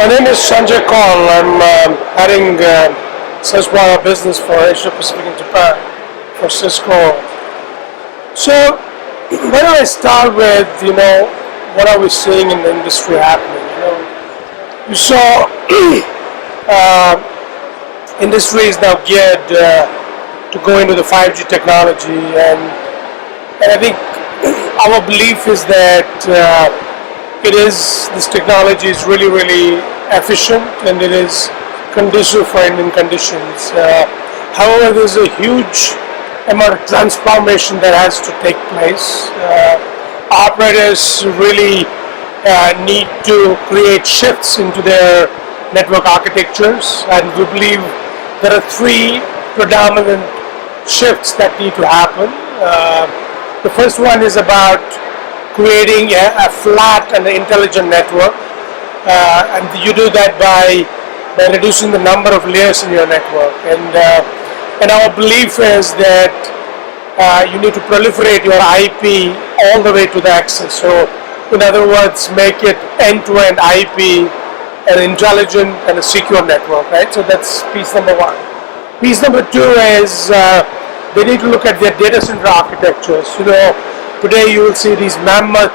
My name is Sanjay Kaul. I'm heading Service Provider business for Asia Pacific and Japan for Cisco. So, why don't I start with what are we seeing in the industry happening? You saw industry is now geared to go into the 5G technology, and I think our belief is that this technology is really efficient and it is conducive for Indian conditions. However, there's a huge amount of transformation that has to take place. Operators really need to create shifts into their network architectures, and we believe there are three predominant shifts that need to happen. The first one is about creating a flat and intelligent network, and you do that by reducing the number of layers in your network. And our belief is that you need to proliferate your IP all the way to the access. So, in other words, make it end-to-end IP, an intelligent and a secure network, right? So that's piece number one. Piece number two is they need to look at their data center architectures. Today you will see these mammoth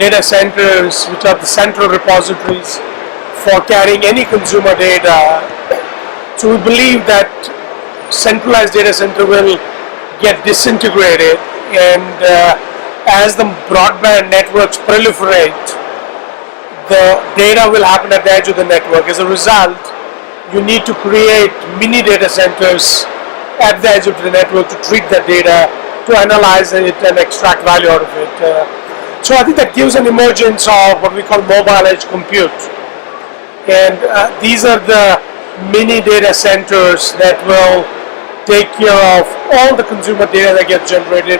data centers, which are the central repositories for carrying any consumer data. So we believe that centralized data center will get disintegrated, and as the broadband networks proliferate, the data will happen at the edge of the network. As a result, you need to create mini data centers at the edge of the network to treat that data, to analyze it and extract value out of it. So I think that gives an emergence of what we call mobile edge compute. And these are the mini data centers that will take care of all the consumer data that gets generated,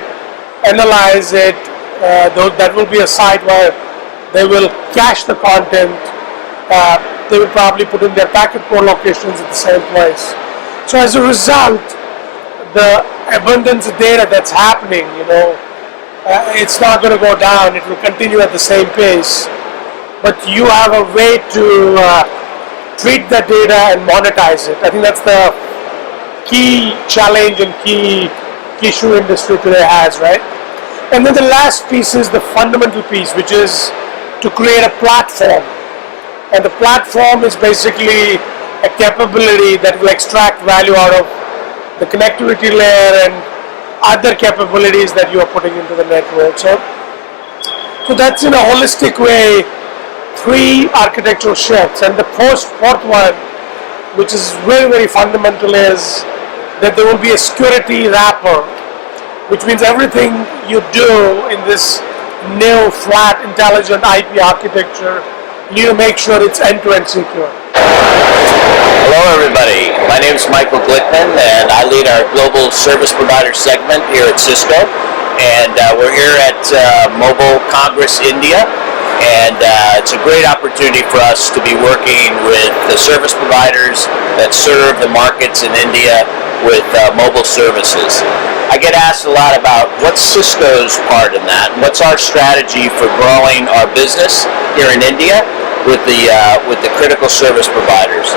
analyze it. That will be a site where they will cache the content. They will probably put in their packet core locations at the same place. So as a result, the abundance of data that's happening, it's not going to go down. It will continue at the same pace. But you have a way to treat that data and monetize it. I think that's the key challenge and key issue industry today has, right? And then the last piece is the fundamental piece, which is to create a platform. And the platform is basically a capability that will extract value out of the connectivity layer and other capabilities that you are putting into the network. So that's in a holistic way, three architectural shifts. And the fourth one, which is very fundamental, is that there will be a security wrapper, which means everything you do in this new flat intelligent IP architecture, you need to make sure it's end-to-end secure. Hello everybody, my name is Michael Glickman and I lead our global service provider segment here at Cisco, and we're here at Mobile Congress India, and it's a great opportunity for us to be working with the service providers that serve the markets in India with mobile services. I get asked a lot about what's Cisco's part in that, and what's our strategy for growing our business here in India with the critical service providers.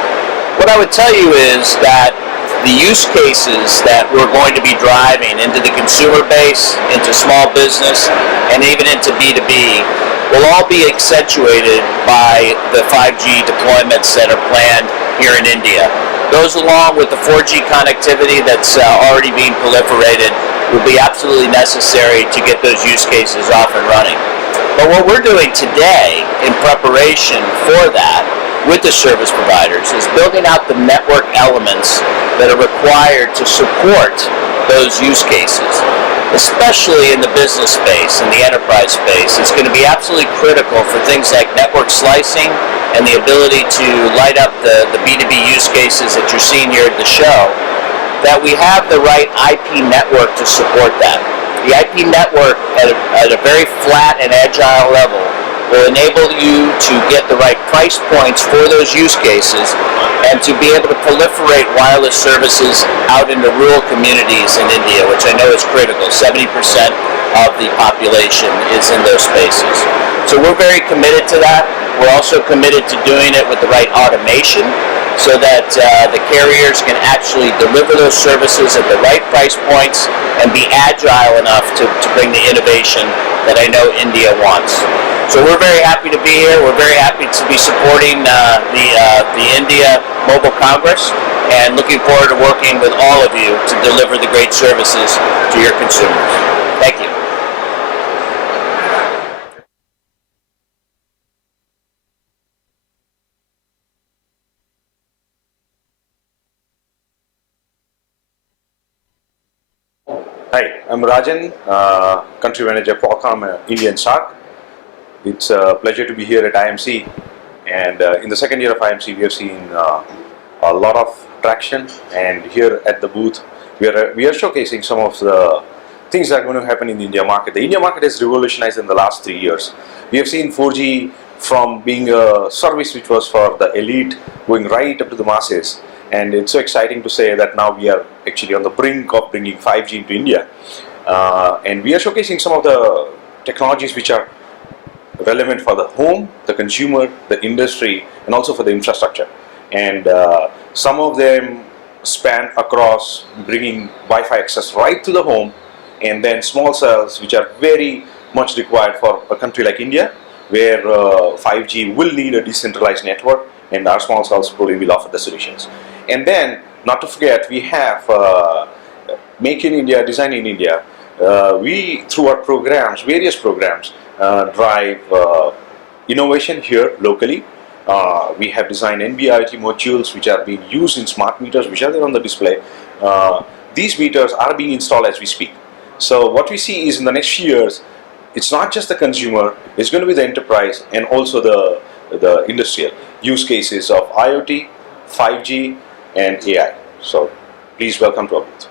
What I would tell you is that the use cases that we're going to be driving into the consumer base, into small business, and even into B2B will all be accentuated by the 5G deployments that are planned here in India. Those, along with the 4G connectivity that's already being proliferated, will be absolutely necessary to get those use cases off and running. But what we're doing today in preparation for that with the service providers is building out the network elements that are required to support those use cases, especially in the business space and the enterprise space. It's going to be absolutely critical for things like network slicing and the ability to light up the B2B use cases that you're seeing here at the show, that we have the right IP network to support that. The IP network at a very flat and agile level will enable you to get the right price points for those use cases and to be able to proliferate wireless services out into rural communities in India, which I know is critical. 70% of the population is in those spaces. So we're very committed to that. We're also committed to doing it with the right automation so that the carriers can actually deliver those services at the right price points and be agile enough to bring the innovation that I know India wants. So we're very happy to be here. We're very happy to be supporting the India Mobile Congress and looking forward to working with all of you to deliver the great services to your consumers. Thank you. Hi, I'm Rajan, Country Manager Qualcomm Indian SAARC. It's a pleasure to be here at IMC, and in the second year of IMC we have seen a lot of traction, and here at the booth we are showcasing some of the things that are going to happen in the India market. The India market has revolutionized in the last 3 years. We have seen 4G from being a service which was for the elite going right up to the masses. And it's so exciting to say that now we are actually on the brink of bringing 5G into India. And we are showcasing some of the technologies which are relevant for the home, the consumer, the industry, and also for the infrastructure. And some of them span across bringing Wi-Fi access right to the home, and then small cells which are very much required for a country like India, where 5G will need a decentralized network, and our small cells probably will offer the solutions. And then, not to forget, we have Make in India, Design in India. We, through our programs, various programs, drive innovation here locally. We have designed NB-IoT modules which are being used in smart meters, which are there on the display. These meters are being installed as we speak. So what we see is in the next few years, it's not just the consumer, it's going to be the enterprise and also the industrial use cases of IoT, 5G, and AI. So please welcome to our booth.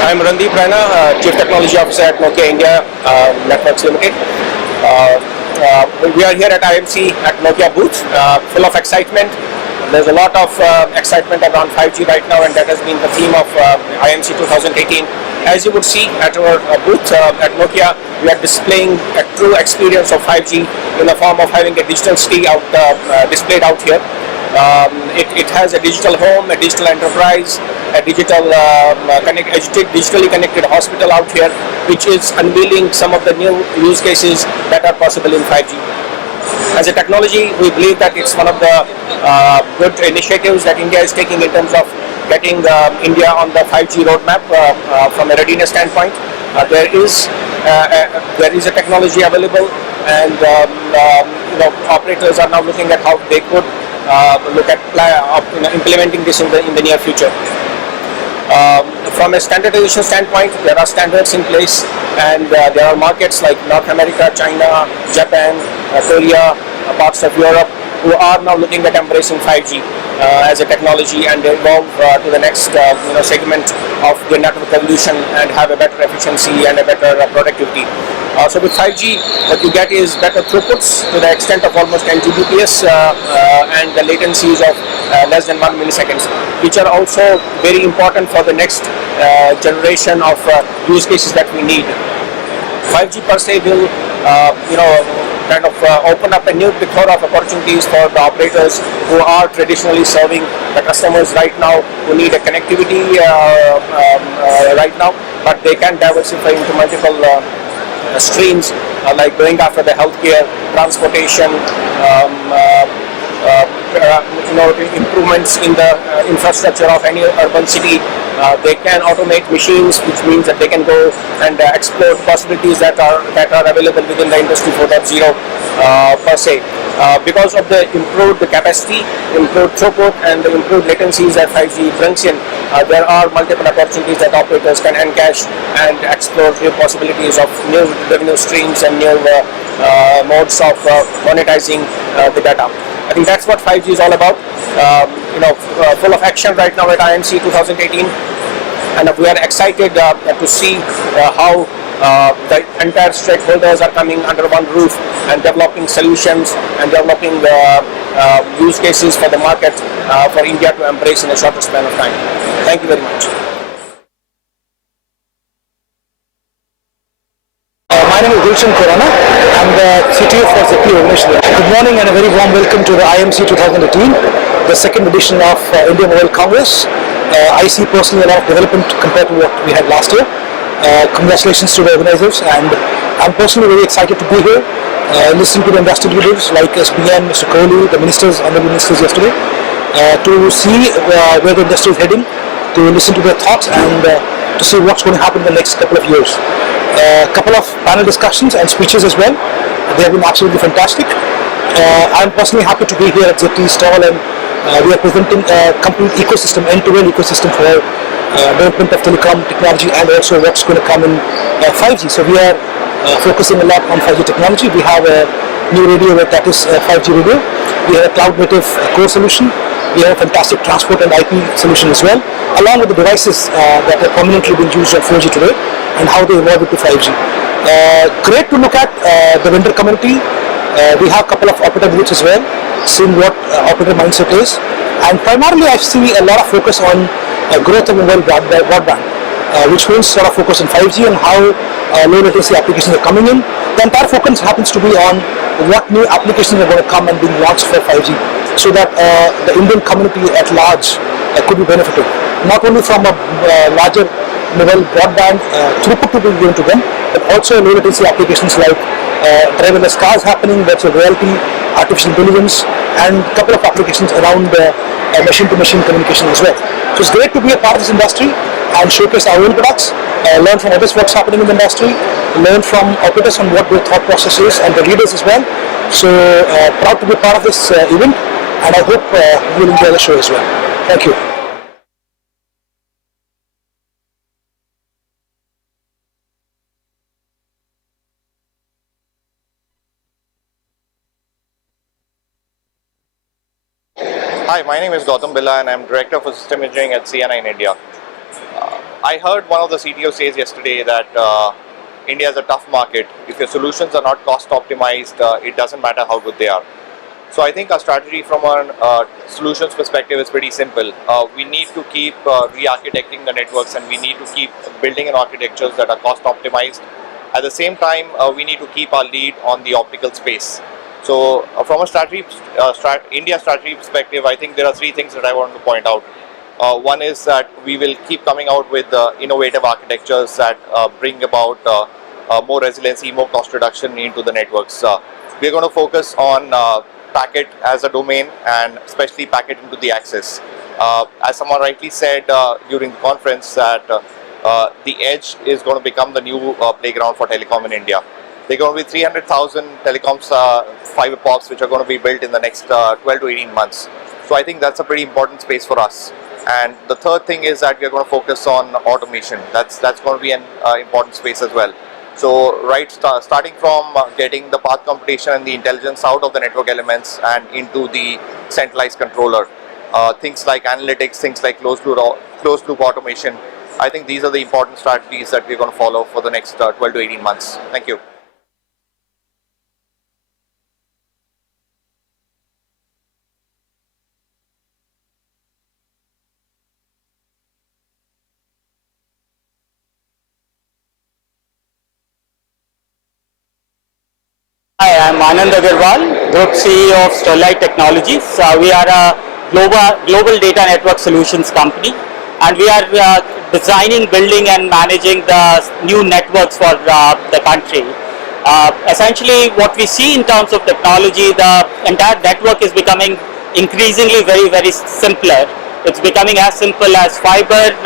I'm Randeep Raina, Chief Technology Officer at Nokia India Networks Limited. We are here at IMC at Nokia booth, full of excitement. There's a lot of excitement around 5G right now, and that has been the theme of IMC 2018. As you would see at our booth at Nokia, we are displaying a true experience of 5G in the form of having a digital city displayed out here. It has a digital home, a digital enterprise, a digitally connected hospital out here, which is unveiling some of the new use cases that are possible in 5G. As a technology, we believe that it's one of the good initiatives that India is taking in terms of getting India on the 5G roadmap from a readiness standpoint. There is a technology available, and operators are now looking at how they could look at implementing this in the near future. From a standardization standpoint, there are standards in place, and there are markets like North America, China, Japan, Korea, parts of Europe, who are now looking at embracing 5G as a technology and evolve to the next segment of the network evolution and have a better efficiency and a better productivity. So with 5G, what you get is better throughputs to the extent of almost 10 Gbps and the latencies of less than 1 milliseconds, which are also very important for the next generation of use cases that we need. 5G per se will, kind of open up a new plethora of opportunities for the operators who are traditionally serving the customers right now, who need a connectivity right now, but they can diversify into multiple streams, like going after the healthcare, transportation, improvements in the infrastructure of any urban city. They can automate machines, which means that they can go and explore possibilities that are available within the Industry 4.0 per se. Because of the improved capacity, improved throughput, and the improved latencies that 5G brings in, there are multiple opportunities that operators can encash and explore new possibilities of new revenue streams and new modes of monetizing the data. I think that's what 5G is all about. Full of action right now at IMC 2018, and we are excited to see how the entire stakeholders are coming under one roof and developing solutions and developing use cases for the market for India to embrace in a shorter span of time. Thank you very much. name is Gulshan Khurana. I'm the CTO for ZP Organization. Good morning and a very warm welcome to the IMC 2018, the second edition of India Mobile Congress. I see personally a lot of development compared to what we had last year. Congratulations to the organizers, and I'm personally very excited to be here, listening to the industry leaders like SBN, Mr. Kohli, the ministers, honorable ministers yesterday, to see where the industry is heading, to listen to their thoughts, and to see what's going to happen in the next couple of years. A couple of panel discussions and speeches as well. They have been absolutely fantastic. I'm personally happy to be here at ZTE's stall, and we are presenting a complete ecosystem, end-to-end ecosystem for development of telecom technology and also what's going to come in 5G. So we are focusing a lot on 5G technology. We have a new radio that is 5G radio. We have a cloud-native core solution. We have a fantastic transport and IP solution as well, along with the devices that are prominently being used on 4G today and how they evolve into 5G. Great to look at the vendor community. We have a couple of operator booths as well, seeing what operator mindset is. And primarily I see a lot of focus on growth of mobile broadband, which means sort of focus on 5G and how low latency applications are coming in. The entire focus happens to be on what new applications are going to come and being launched for 5G, so that the Indian community at large could be benefited, not only from a larger mobile broadband throughput to be given to them, but also low latency applications like driverless cars happening, virtual reality, artificial intelligence, and a couple of applications around machine-to-machine communication as well. So it's great to be a part of this industry and showcase our own products, learn from others what's happening in the industry, learn from operators on what their thought process is, and the leaders as well. So proud to be part of this event, and I hope you will enjoy the show as well. Thank you. Hi, my name is Gautam Billa and I'm Director for System Engineering at CNI in India. I heard one of the CTOs say yesterday that India is a tough market. If your solutions are not cost optimized, it doesn't matter how good they are. So I think our strategy from a solutions perspective is pretty simple. We need to keep re-architecting the networks, and we need to keep building in architectures that are cost optimized. At the same time, we need to keep our lead on the optical space. So from a India strategy perspective, I think there are three things that I want to point out. One is that we will keep coming out with innovative architectures that bring about more resiliency, more cost reduction into the networks. We're going to focus on packet as a domain, and especially packet into the access. As someone rightly said during the conference, that the edge is going to become the new playground for telecom in India. There are going to be 300,000 telecoms fiber pops which are going to be built in the next 12 to 18 months. So I think that's a pretty important space for us. And the third thing is that we are going to focus on automation. That's going to be an important space as well. So starting from getting the path computation and the intelligence out of the network elements and into the centralized controller. Things like analytics, things like closed loop automation. I think these are the important strategies that we're going to follow for the next 12 to 18 months. Thank you. Hi, I'm Anand Agarwal, Group CEO of Sterlite Technologies. We are a global data network solutions company, and we are designing, building and managing the new networks for the country. Essentially, what we see in terms of technology, the entire network is becoming increasingly very simpler. It's becoming as simple as fiber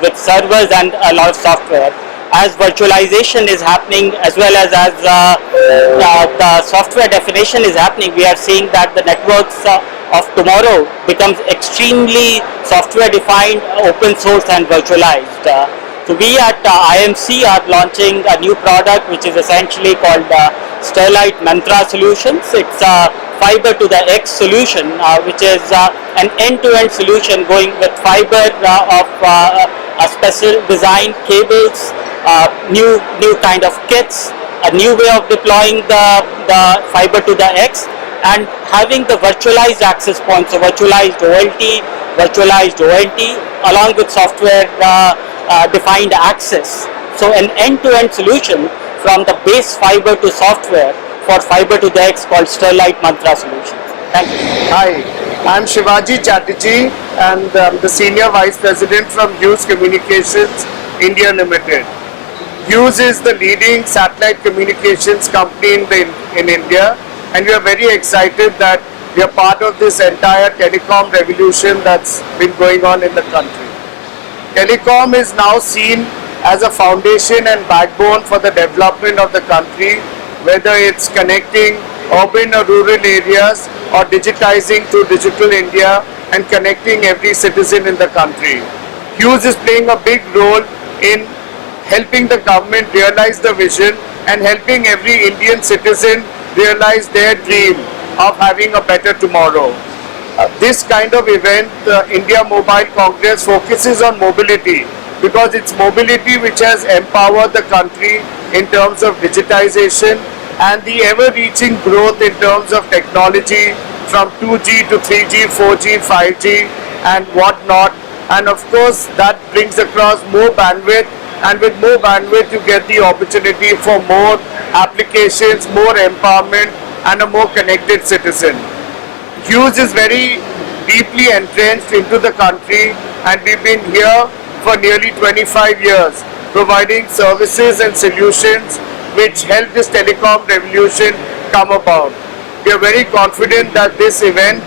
with servers and a lot of software. As virtualization is happening, as well as the software definition is happening, we are seeing that the networks of tomorrow becomes extremely software defined, open source and virtualized. So we at IMC are launching a new product which is essentially called Sterlite Mantra Solutions. It's a fiber to the X solution, which is an end-to-end solution going with fiber of a special design cables, new kind of kits, a new way of deploying the fiber to the X, and having the virtualized access points, so virtualized OLT, virtualized ONT, along with software defined access. So an end-to-end solution from the base fiber to software for fiber to the X called Sterlite Mantra solution. Thank you. Hi, I'm Shivaji Chatterjee and the Senior Vice President from Hughes Communications India Limited. Hughes is the leading satellite communications company in India, and we are very excited that we are part of this entire telecom revolution that's been going on in the country. Telecom is now seen as a foundation and backbone for the development of the country, whether it's connecting urban or rural areas or digitizing to Digital India and connecting every citizen in the country. Hughes is playing a big role in helping the government realize the vision and helping every Indian citizen realize their dream of having a better tomorrow. This kind of event, the India Mobile Congress, focuses on mobility because it's mobility which has empowered the country in terms of digitization and the ever-reaching growth in terms of technology from 2G to 3G, 4G, 5G and whatnot. And of course that brings across more bandwidth, and with more bandwidth you get the opportunity for more applications, more empowerment and a more connected citizen. Hughes is very deeply entrenched into the country and we've been here for nearly 25 years providing services and solutions which help this telecom revolution come about. We are very confident that this event,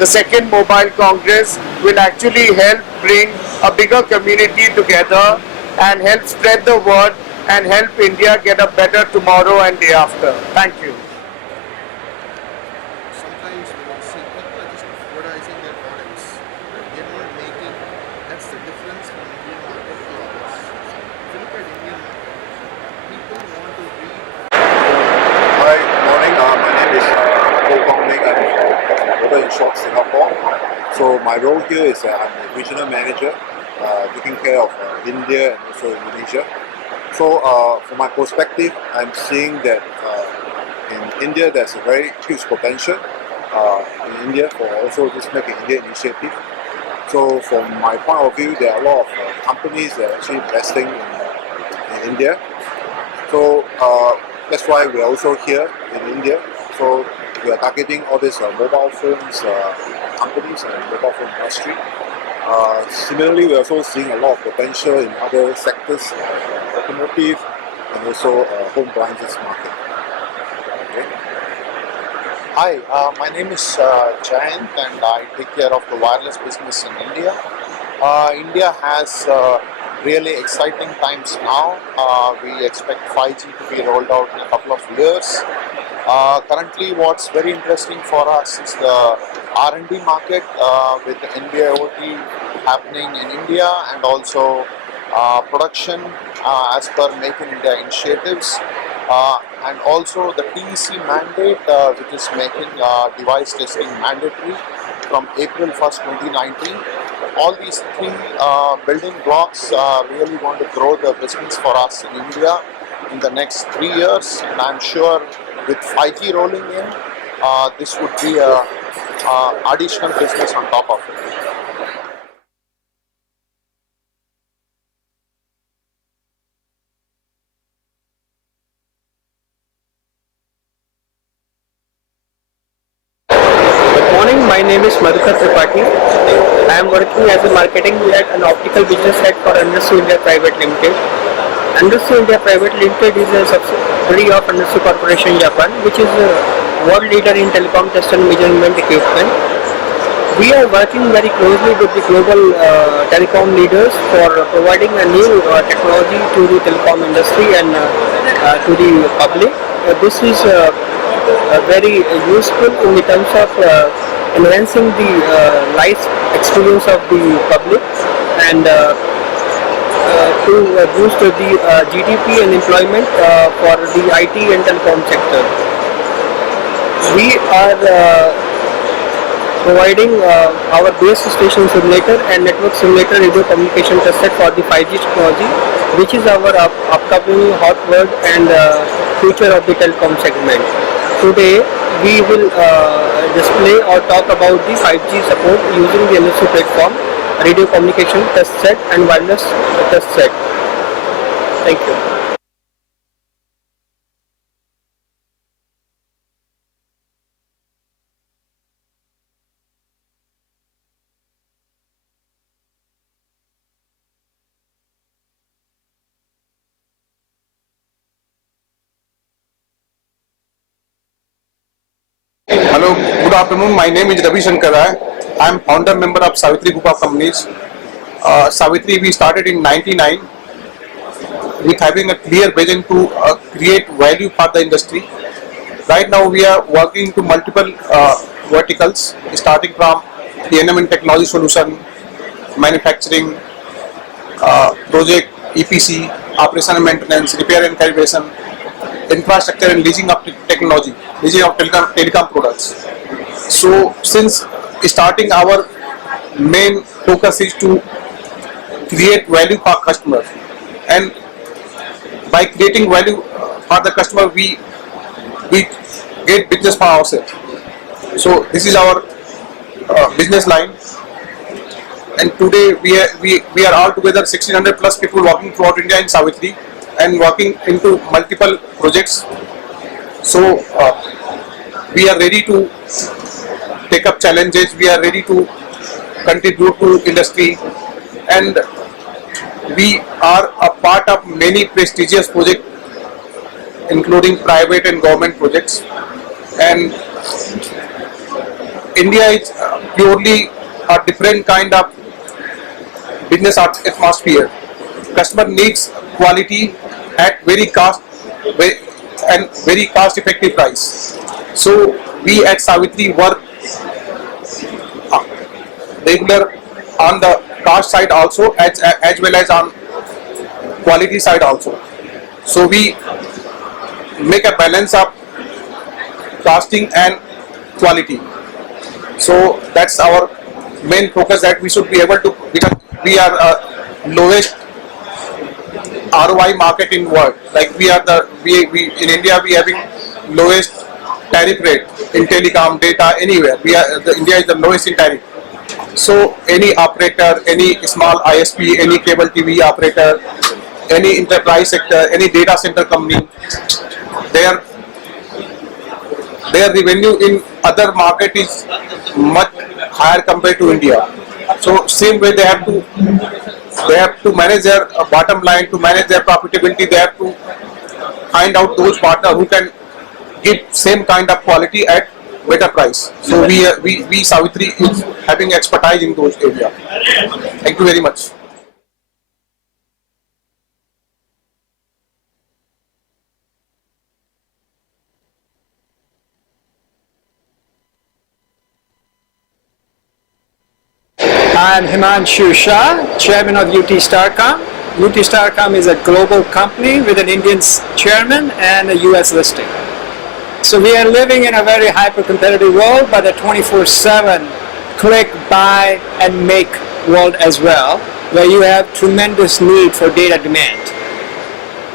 the second Mobile Congress, will actually help bring a bigger community together and help spread the word and help India get a better tomorrow and day after. Thank you. Sometimes we will see people are just advertising their products, but they're not making. That's the difference from Indian market to others. If you look at Indian market, people want to read. Hi, good morning. My name is Ho Kong Ming. I'm from Global Inshore Singapore. So my role here is I'm the regional manager, taking care of India and also Indonesia. So from my perspective, I'm seeing that in India there's a very huge potential in India for also this Make in India initiative. So from my point of view, there are a lot of companies that are actually investing in India. So that's why we are also here in India. So we are targeting all these mobile phones companies and mobile phone industry. Similarly, we are also seeing a lot of potential in other sectors, automotive and also home appliances market. Okay. Hi, my name is Jayant and I take care of the wireless business in India. India has really exciting times now. We expect 5G to be rolled out in a couple of years. Currently, what's very interesting for us is the R&D market with the NB-IoT happening in India and also production as per Make in India initiatives. And also the TEC mandate which is making device testing mandatory from April 1st, 2019. All these three building blocks really want to grow the business for us in India in the next 3 years, and I'm sure with 5G rolling in, this would be a additional business on top of it. Good morning, my name is Madhukar Tripathi. I am working as a marketing head and optical business head for Andasu India Private Limited. Andasu India Private Limited is a subsidiary of Andasu Corporation Japan, which is a world leader in telecom test and measurement equipment. We are working very closely with the global telecom leaders for providing a new technology to the telecom industry and to the public. This is very useful in terms of enhancing the life experience of the public and to boost the GDP and employment for the IT and telecom sector. We are providing our base station simulator and network simulator radio communication test set for the 5G technology, which is our upcoming hot word and future of the telecom segment. Today we will display or talk about the 5G support using the NSU platform, radio communication test set and wireless test set. Thank you. Hello, good afternoon. My name is Ravi Shankar Rai. I am founder member of Savitri Group of Companies. Savitri we started in '99 with having a clear vision to create value for the industry. Right now we are working to multiple verticals, starting from T&M and technology solution, manufacturing, project, EPC, operation and maintenance, repair and calibration, infrastructure and leasing of technology, leasing of telecom products. So since starting, our main focus is to create value for customers, and by creating value for the customer we get business for ourselves. So this is our business line, and today we are all together 1600 plus people working throughout India in Savitri and working into multiple projects. So we are ready to take up challenges, we are ready to contribute to industry, and we are a part of many prestigious projects including private and government projects. And India is purely a different kind of business atmosphere. Customer needs quality at very cost effective price. So we at Savitri work regular on the cost side also as well as on quality side also. So we make a balance of costing and quality. So that's our main focus, that we should be able to, because we are lowest ROI market in world. Like we are we in India we having lowest tariff rate in telecom, data, anywhere. India is the lowest in tariff. So any operator, any small ISP, any cable TV operator, any enterprise sector, any data center company, their revenue in other market is much higher compared to India. So same way they have to manage their bottom line, to manage their profitability. They have to find out those partners who can give same kind of quality at better price. So we Savitri is having expertise in those areas. Thank you very much. I'm Himanshu Shah, Chairman of UT Starcom. UT Starcom is a global company with an Indian chairman and a US listing. So we are living in a very hyper-competitive world, but a 24/7 click, buy, and make world as well, where you have tremendous need for data demand.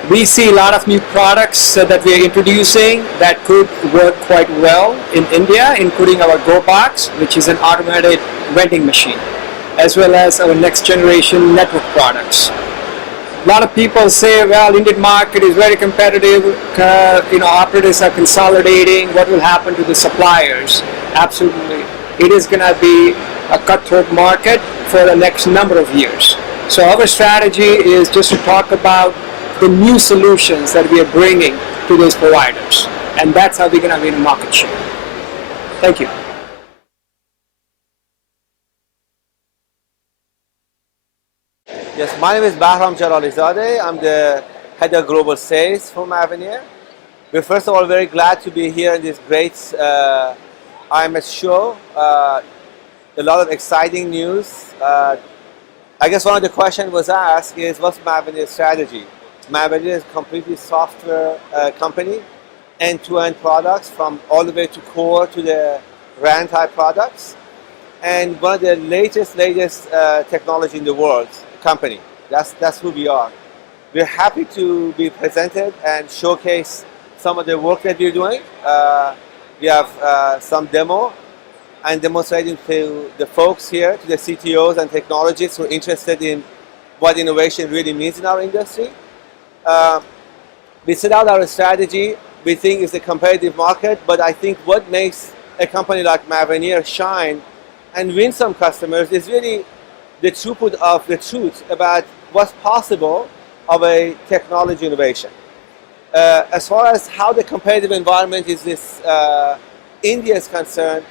We see a lot of new products that we are introducing that could work quite well in India, including our GoBox, which is an automated vending machine, as well as our next generation network products. A lot of people say, well, Indian market is very competitive, operators are consolidating, what will happen to the suppliers? Absolutely. It is going to be a cutthroat market for the next number of years. So our strategy is just to talk about the new solutions that we are bringing to those providers. And that's how we're going to win market share. Thank you. Yes, my name is Bahram Jalalizadeh. I'm the head of global sales for Mavenir. We're first of all very glad to be here in this great IMS show. A lot of exciting news. I guess one of the questions was asked is, what's Mavenir's strategy? Mavenir is a completely software company, end-to-end products from all the way to core to the RAN type products, and one of the latest technology in the world company. That's who we are. We're happy to be presented and showcase some of the work that we're doing. We have some demo and demonstrating to the folks here, to the CTOs and technologists who are interested in what innovation really means in our industry. We set out our strategy. We think it's a competitive market, but I think what makes a company like Mavenir shine and win some customers is really the throughput of the truth about what's possible of a technology innovation. As far as how the competitive environment is India is concerned,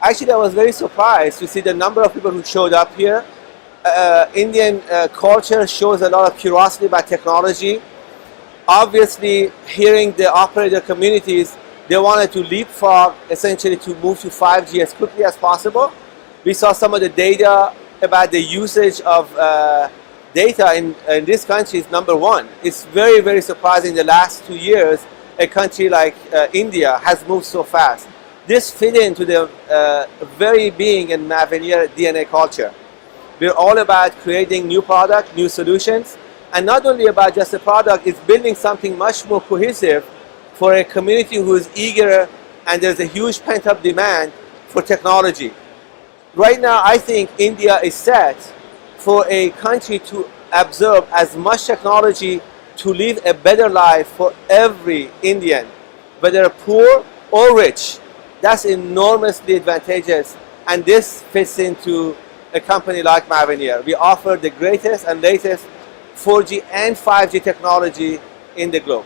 actually I was very surprised to see the number of people who showed up here. Indian culture shows a lot of curiosity about technology. Obviously, hearing the operator communities, they wanted to leapfrog, essentially to move to 5G as quickly as possible. We saw some of the data about the usage of data in this country is number one. It's very, very surprising the last 2 years a country like India has moved so fast. This fit into the very being in Mavenir DNA culture. We're all about creating new product, new solutions, and not only about just a product, it's building something much more cohesive for a community who is eager, and there's a huge pent-up demand for technology. Right now, I think India is set for a country to absorb as much technology to live a better life for every Indian, whether poor or rich. That's enormously advantageous, and this fits into a company like Mavenir. We offer the greatest and latest 4G and 5G technology in the globe.